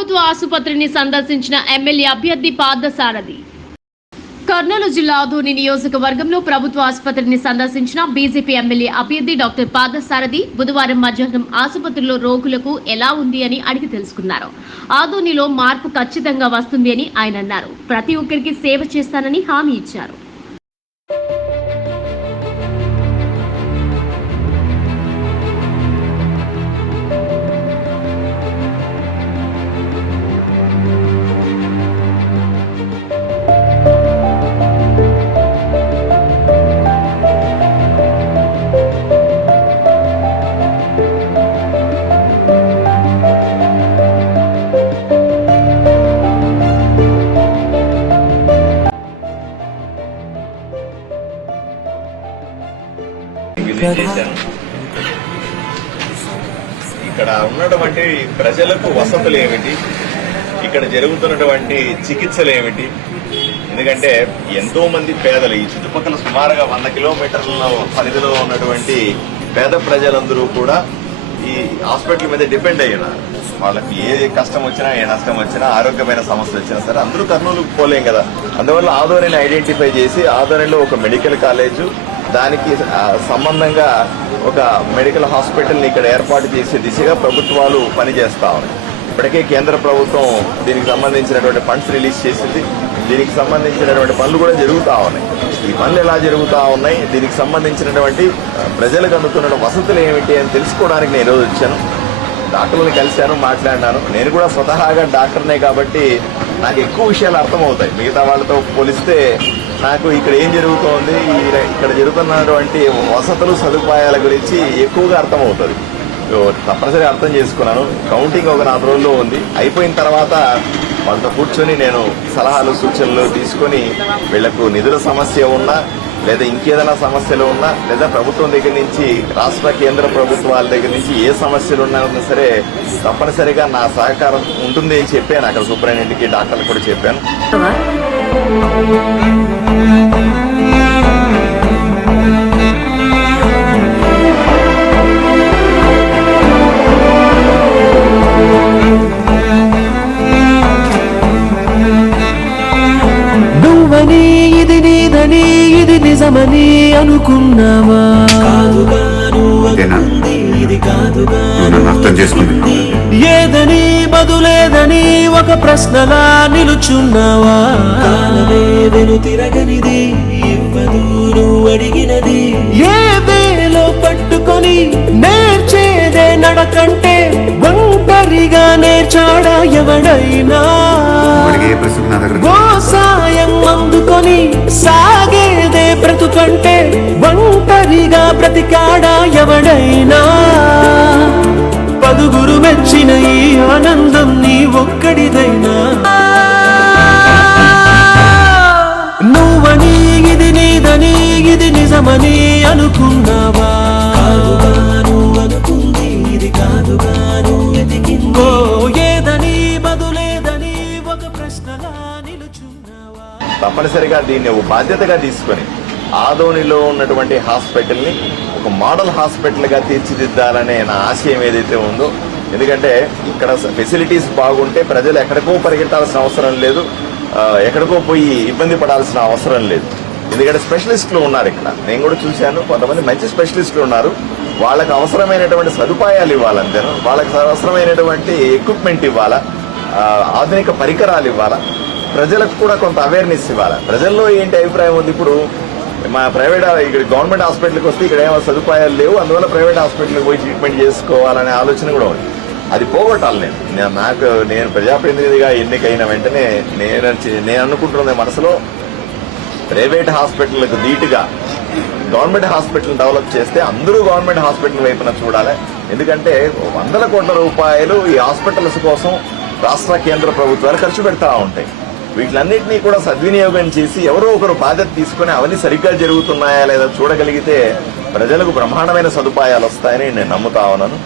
ప్రభుత్వ ఆసుపత్రిని సందర్శించిన ఎమ్మెల్యే అభ్యర్థి పార్థసారథి. కర్నూలు జిల్లా ఆదోని నియోజకవర్గంలో ప్రభుత్వ ఆసుపత్రిని సందర్శించిన బీజేపీ ఎమ్మెల్యే అభ్యర్థి డాక్టర్ పార్థసారథి బుధవారం మధ్యాహ్నం ఆసుపత్రిలో రోగులకు ఎలా ఉంది అని అడిగి తెలుసుకున్నారు. ఆదోనిలో మార్పు ఖచ్చితంగా వస్తుంది అని ఆయన అన్నారు. ప్రతి ఒక్కరికి సేవ చేస్తానని హామీ ఇచ్చారు. ఇక్కడ ఉన్నటువంటి ప్రజలకు వసతులు ఏమిటి, ఇక్కడ జరుగుతున్నటువంటి చికిత్సలు ఏమిటి? ఎందుకంటే ఎంతో మంది పేదలు ఈ చుట్టుపక్కల సుమారుగా 100 కిలోమీటర్ల పరిధిలో ఉన్నటువంటి పేద ప్రజలందరూ కూడా ఈ హాస్పిటల్ మీద డిపెండ్ అయ్యారు. వాళ్ళకి ఏ కష్టం వచ్చినా ఏ నష్టం వచ్చినా ఆరోగ్యమైన సమస్య వచ్చినా సరే అందరూ కర్నూలుకు పోలేం కదా. అందువల్ల ఆదోనిని ఐడెంటిఫై చేసి ఆదోనిలో ఒక మెడికల్ కాలేజు, దానికి సంబంధంగా ఒక మెడికల్ హాస్పిటల్ని ఇక్కడ ఏర్పాటు చేసే దిశగా ప్రభుత్వాలు పనిచేస్తా ఉన్నాయి. ఇప్పటికే కేంద్ర ప్రభుత్వం దీనికి సంబంధించినటువంటి ఫండ్స్ రిలీజ్ చేసింది. దీనికి సంబంధించినటువంటి పనులు కూడా జరుగుతూ ఉన్నాయి. ఈ పనులు ఎలా జరుగుతూ ఉన్నాయి, దీనికి సంబంధించినటువంటి ప్రజలకు అందుతున్న వసతులు ఏమిటి అని తెలుసుకోవడానికి నేను ఈరోజు వచ్చాను. డాక్టర్లను కలిశాను, మాట్లాడినాను. నేను కూడా స్వతహాగా డాక్టర్నే కాబట్టి నాకు ఎక్కువ విషయాలు అర్థమవుతాయి. మిగతా వాళ్ళతో పోలిస్తే నాకు ఇక్కడ ఏం జరుగుతోంది, ఇక్కడ జరుగుతున్నటువంటి వసతులు సదుపాయాల గురించి ఎక్కువగా అర్థమవుతుంది. తప్పనిసరిగా అర్థం చేసుకున్నాను. కౌంటింగ్ ఒక 4 రోజుల్లో ఉంది. అయిపోయిన తర్వాత వాళ్ళతో కూర్చొని నేను సలహాలు సూచనలు తీసుకొని వీళ్లకు నిధుల సమస్య ఉన్నా లేదా ఇంకేదైనా సమస్యలు ఉన్నా లేదా ప్రభుత్వం దగ్గర నుంచి రాష్ట్ర కేంద్ర ప్రభుత్వాల దగ్గర నుంచి ఏ సమస్యలు ఉన్నా సరే తప్పనిసరిగా నా సహకారం ఉంటుంది అని చెప్పాను. అక్కడ సూపరింటెండెంట్కి డాక్టర్లు కూడా చెప్పాను. ఇది నీదని ఇది నిజమని అనుకున్నావా? ఏదని బదులేదని ఒక ప్రశ్నలా నిలుచున్నావా? కాలమే వెను తిరగనిది ఇవ్వదు నువ్వు అడిగినది. ఏ వేలో పట్టుకొని నేర్చేదే నడకంటే ఒంటరిగా నేర్చాడా ఎవడైనా? సాయం అందుకొని సాగేదే బ్రతుకంటే ఒంటరిగా బ్రతికాడా ఎవడైనా? పదుగురు మెచ్చిన ఈ ఆనందం నీ ఒక్కడిదైనా? నువ్వని ఇది నీదని ఇది నిజమని అనుకున్నావా? అనుకుంది ఇది కాదుగా నువ్వెతికిందో ఏదని బదులేదని ఒక ప్రశ్నలా నిలుచున్నావా? తప్పనిసరిగా దీన్ని ఒక బాధ్యతగా తీసుకొని ఆదోనిలో ఉన్నటువంటి హాస్పిటల్ని ఒక మోడల్ హాస్పిటల్గా తీర్చిదిద్దాలనే నా ఆశయం ఏదైతే ఉందో. ఎందుకంటే ఇక్కడ ఫెసిలిటీస్ బాగుంటే ప్రజలు ఎక్కడికో పరిగెత్తాల్సిన అవసరం లేదు, ఎక్కడికో పోయి ఇబ్బంది పడాల్సిన అవసరం లేదు. ఎందుకంటే స్పెషలిస్టులు ఉన్నారు ఇక్కడ. నేను కూడా చూశాను, కొంతమంది మంచి స్పెషలిస్టులు ఉన్నారు. వాళ్ళకి అవసరమైనటువంటి సదుపాయాలు ఇవ్వాలంతేను, వాళ్ళకి అవసరమైనటువంటి ఎక్విప్మెంట్ ఇవ్వాలా, ఆధునిక పరికరాలు ఇవ్వాలా, ప్రజలకు కూడా కొంత అవేర్నెస్ ఇవ్వాలి. ప్రజల్లో ఏంటి అభిప్రాయం ఉంది, ఇప్పుడు మా ప్రైవేట్ ఇక్కడ గవర్నమెంట్ హాస్పిటల్కి వస్తే ఇక్కడ ఏమో సదుపాయాలు లేవు, అందువల్ల ప్రైవేట్ హాస్పిటల్కి పోయి ట్రీట్మెంట్ చేసుకోవాలనే ఆలోచన కూడా ఉంది. అది పోగొట్టాలి. నేను ప్రజాప్రతినిధిగా ఎన్నికైన వెంటనే నేను అనుకుంటున్న మనసులో ప్రైవేట్ హాస్పిటల్కి ధీటుగా గవర్నమెంట్ హాస్పిటల్ డెవలప్ చేస్తే అందరూ గవర్నమెంట్ హాస్పిటల్ వైపున చూడాలి. ఎందుకంటే 100 కోట్ల రూపాయలు ఈ హాస్పిటల్స్ కోసం రాష్ట్ర కేంద్ర ప్రభుత్వాలు ఖర్చు పెడతా ఉంటాయి. వీటిలన్నింటినీ కూడా సద్వినియోగం చేసి ఎవరో ఒకరు బాధ్యత తీసుకుని అవన్నీ సరిగ్గా జరుగుతున్నాయా లేదా చూడగలిగితే ప్రజలకు బ్రహ్మాండమైన సదుపాయాలు వస్తాయని నేను నమ్ముతా ఉన్నాను.